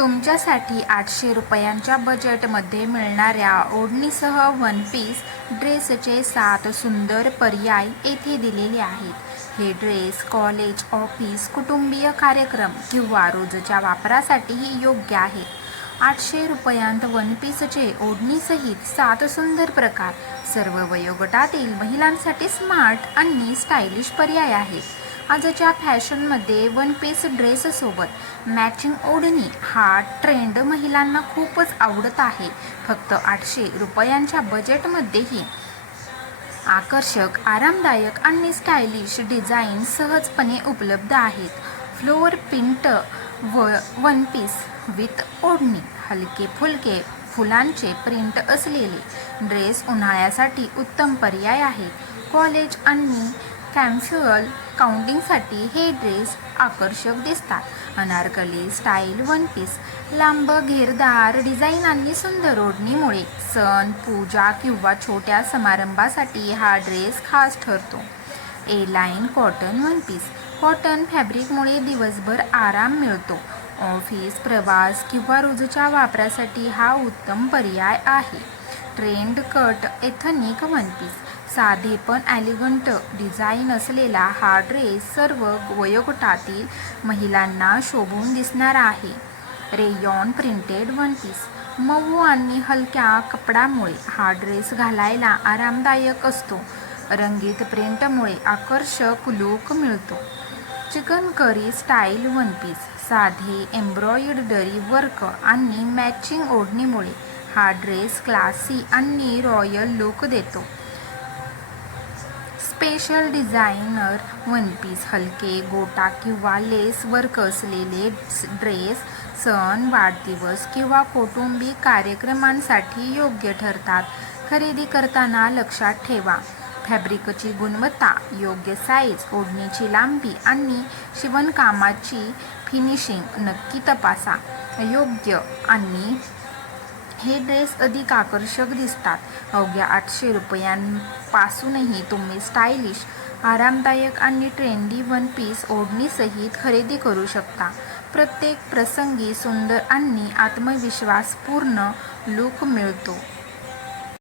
तुमच्यासाठी 800 रुपयांच्या बजेटमध्ये मिळणाऱ्या ओढणीसह वन पीस ड्रेसचे 7 सुंदर पर्याय येथे दिलेले आहेत। हे ड्रेस कॉलेज, ऑफिस, कुटुंबीय कार्यक्रम किंवा रोजच्या वापरासाठीही योग्य आहेत। 800 रुपयांत वन पीसचे ओढणीसहित 7 सुंदर प्रकार सर्व वयोगटातील महिलांसाठी स्मार्ट आणि स्टायलिश पर्याय आहेत। आजच्या फॅशनमध्ये वन पीस ड्रेससोबत मॅचिंग ओढणी हा ट्रेंड महिलांना खूपच आवडत आहे। फक्त 800 रुपयांच्या बजेटमध्येही आकर्षक, आरामदायक आणि स्टायलिश डिझाईन सहजपणे उपलब्ध आहेत। Floor print one piece with ओढणी, हलके फुलके फुलांचे प्रिंट असलेले ड्रेस उन्हाळ्यासाठी उत्तम पर्याय आहे। कॉलेज आणि कॅम्प्युअल काउंटिंगसाठी हे ड्रेस आकर्षक दिसतात। अनारकली स्टाईल वन पीस लांब, घेरदार डिझाईन आणि सुंदर ओढणीमुळे सण, पूजा किंवा छोट्या समारंभासाठी हा ड्रेस खास ठरतो। A line cotton one piece cotton फॅब्रिकमुळे दिवसभर आराम मिळतो। ऑफिस, प्रवास किंवा रोजच्या वापरासाठी हा उत्तम पर्याय आहे। Trend cut ethnic one piece साधे पण एलिगंट डिझाईन असलेला हा ड्रेस सर्व वयोगटातील महिलांना शोभून दिसणारा आहे। रेयॉन प्रिंटेड वन पीस मऊ आणि हलक्या कपड्यामुळे हा ड्रेस घालायला आरामदायक असतो। रंगीत प्रिंटमुळे आकर्षक लूक मिळतो। चिकनकरी स्टाईल वन पीस साधे एम्ब्रॉयडरी वर्क आणि मॅचिंग ओढणीमुळे हा ड्रेस क्लासी आणि रॉयल लूक देतो। स्पेशल डिझायनर वन पीस हलके गोटा किंवा लेस वर्क असलेले ड्रेस सण, वाढदिवस किंवा कौटुंबिक कार्यक्रमांसाठी योग्य ठरतात। खरेदी करताना लक्षात ठेवा फॅब्रिकची गुणवत्ता, योग्य साईज, ओढणीची लांबी आणि शिवणकामाची फिनिशिंग नक्की तपासा। योग्य आणि हे ड्रेस अधिक आकर्षक दिसतात। अवघ्या 800 रुपयांपासूनही तुम्ही स्टायलिश, आरामदायक आणि ट्रेंडी वन पीस ओढणीसहित खरेदी करू शकता। प्रत्येक प्रसंगी सुंदर आणि आत्मविश्वासपूर्ण लूक मिळतो।